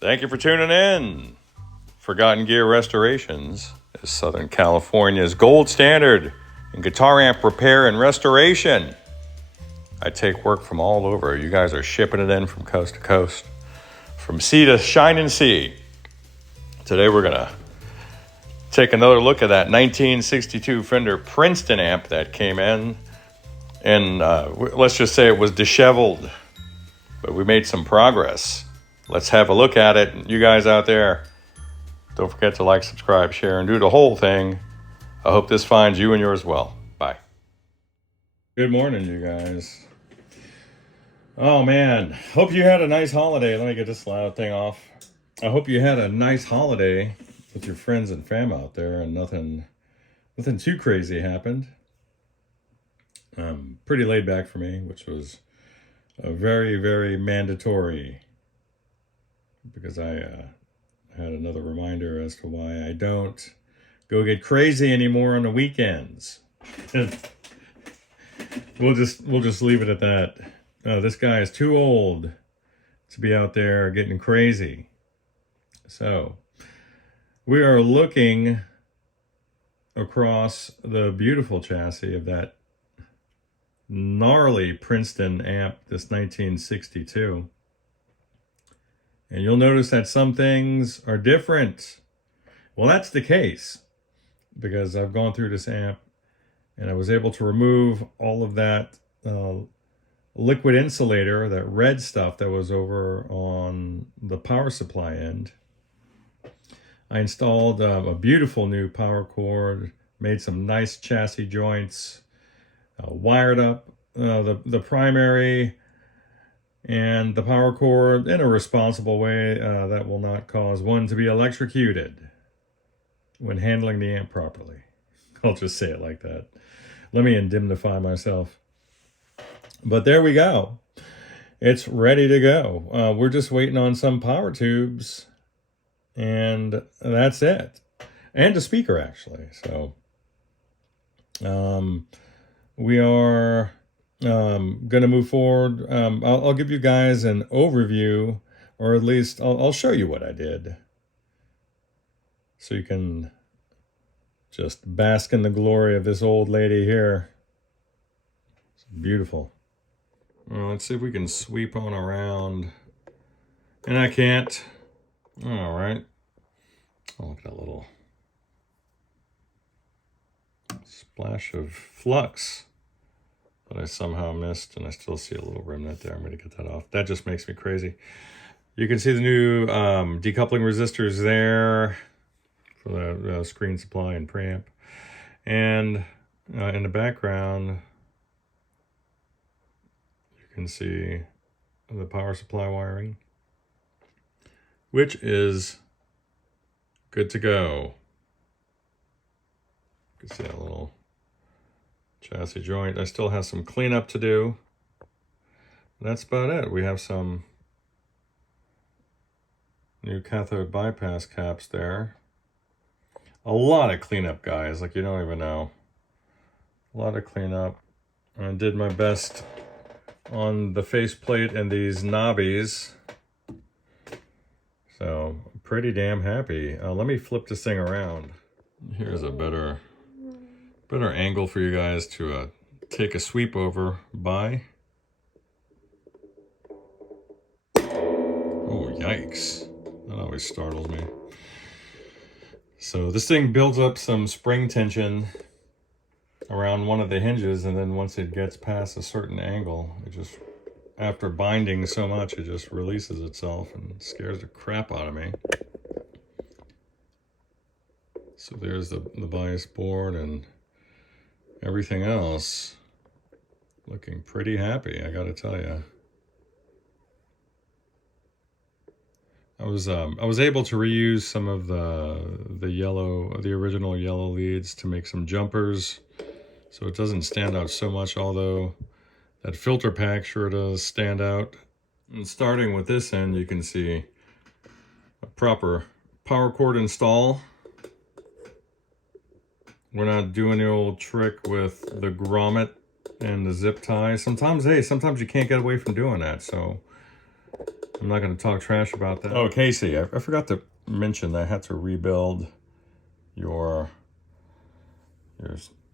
Thank you for tuning in. Forgotten Gear Restorations is Southern California's gold standard in guitar amp repair and restoration. I take work from all over. You guys are shipping it in from coast to coast, from sea to shining sea. Today we're gonna take another look at that 1962 Fender Princeton amp that came in, and let's just say it was disheveled, but we made some progress. Let's have a look at it. You guys out there, don't forget to like, subscribe, share, and do the whole thing. I hope this finds you and yours well. Bye. Good morning, you guys. Oh man, hope you had a nice holiday. Let me get this loud thing off. I hope you had a nice holiday with your friends and fam out there, and nothing too crazy happened. Pretty laid back for me, which was a very, very mandatory, because I had another reminder as to why I don't go get crazy anymore on the weekends. We'll just leave it at that. This guy is too old to be out there getting crazy. So we are looking across the beautiful chassis of that gnarly Princeton amp, this 1962. And you'll notice that some things are different. Well, that's the case, because I've gone through this amp and I was able to remove all of that liquid insulator, that red stuff that was over on the power supply end. I installed a beautiful new power cord, made some nice chassis joints, wired up the primary and the power cord in a responsible way that will not cause one to be electrocuted when handling the amp properly. I'll just say it like that. Let me indemnify myself. But there we go. It's ready to go. We're just waiting on some power tubes, and that's it. And a speaker, actually. So we are going to move forward. I'll give you guys an overview, or at least I'll show you what I did, so you can just bask in the glory of this old lady here. It's beautiful. Well, let's see if we can sweep on around. And I can't. All right. Oh, look at that little splash of flux that I somehow missed, and I still see a little remnant there. I'm going to get that off. That just makes me crazy. You can see the new decoupling resistors there for the screen supply and preamp. And in the background, you can see the power supply wiring, which is good to go. You can see that little chassis joint. I still have some cleanup to do. That's about it. We have some new cathode bypass caps there. A lot of cleanup, guys, like you don't even know. A lot of cleanup. I did my best on the faceplate and these knobbies. So pretty damn happy. Let me flip this thing around. Here's a better angle for you guys to take a sweep over by. Oh, yikes. That always startles me. So this thing builds up some spring tension around one of the hinges, and then once it gets past a certain angle, it just, after binding so much, it just releases itself and scares the crap out of me. So there's the bias board and everything else looking pretty happy, I gotta tell you. I was able to reuse some of the original yellow leads to make some jumpers, so it doesn't stand out so much, although that filter pack sure does stand out. And starting with this end, you can see a proper power cord install. We're not doing the old trick with the grommet and the zip tie. Sometimes you can't get away from doing that, so I'm not going to talk trash about that. Oh, Casey, I forgot to mention that I had to rebuild your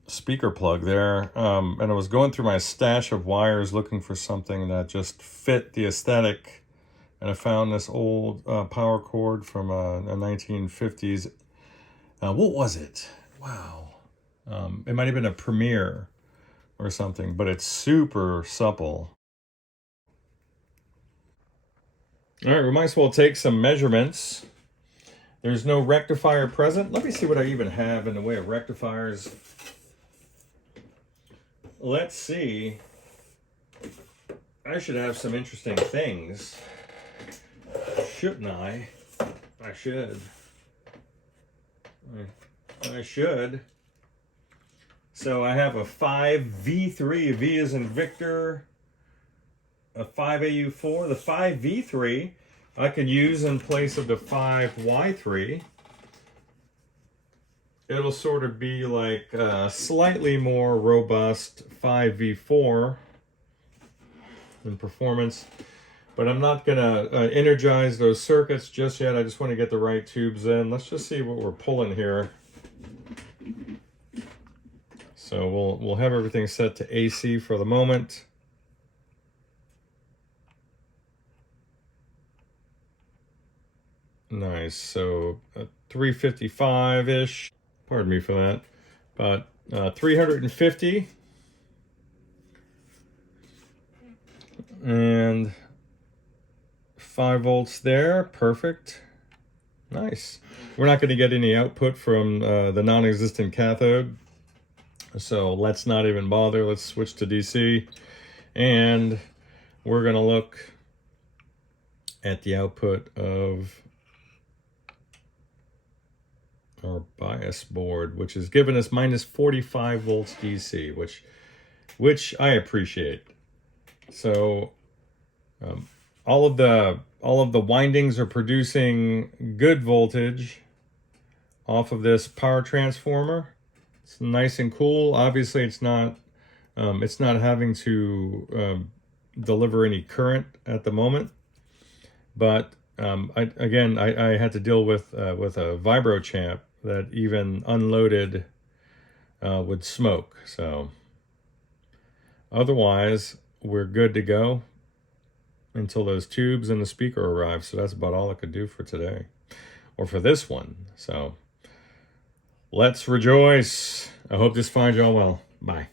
speaker plug there. And I was going through my stash of wires looking for something that just fit the aesthetic. And I found this old power cord from a 1950s. What was it? Wow. It might have been a Premier or something, but it's super supple. All right, we might as well take some measurements. There's no rectifier present. Let me see what I even have in the way of rectifiers. Let's see. I should have some interesting things. Shouldn't I? I should. I should. So I have a 5V3, V as in Victor, a 5AU4. The 5V3 I could use in place of the 5Y3. It'll sort of be like a slightly more robust 5V4 in performance. But I'm not going to energize those circuits just yet. I just want to get the right tubes in. Let's just see what we're pulling here. So we'll have everything set to AC for the moment. Nice. So 355-ish. Pardon me for that. But 350. And 5 volts there. Perfect. Nice. We're not going to get any output from the non-existent cathode. So let's not even bother. Let's switch to DC. And we're going to look at the output of our bias board, which is giving us minus 45 volts DC, which I appreciate. So all of the windings are producing good voltage off of this power transformer. It's nice and cool. Obviously, it's not having to deliver any current at the moment. But I had to deal with a vibro champ that even unloaded would smoke. So otherwise, we're good to go until those tubes and the speaker arrive. So that's about all I could do for today, or for this one. So let's rejoice. I hope this finds y'all well. Bye.